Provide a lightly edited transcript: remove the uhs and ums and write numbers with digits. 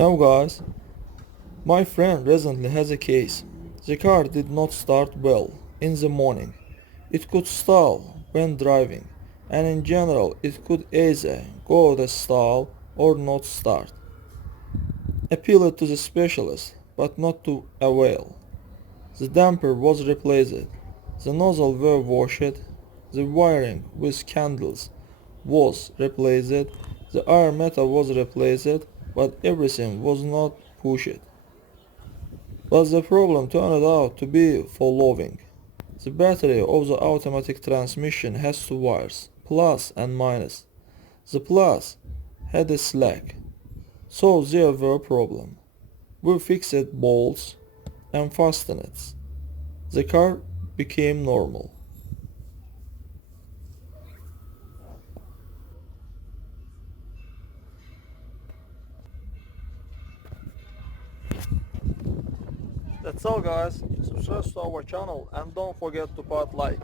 Now guys, my friend recently has a case. The car did not start well in the morning. It could stall when driving, and in general it could either go to stall or not start. Appealed to the specialist, but not to avail. The damper was replaced, the nozzle were washed, the wiring with candles was replaced, the air meter was replaced, but everything was not pushed. But the problem turned out to be following. The battery of the automatic transmission has two wires, plus and minus. The plus had a slack, so there were problems. We fixed bolts and fasteners. The car became normal. That's all guys. Subscribe to our channel and don't forget to put like.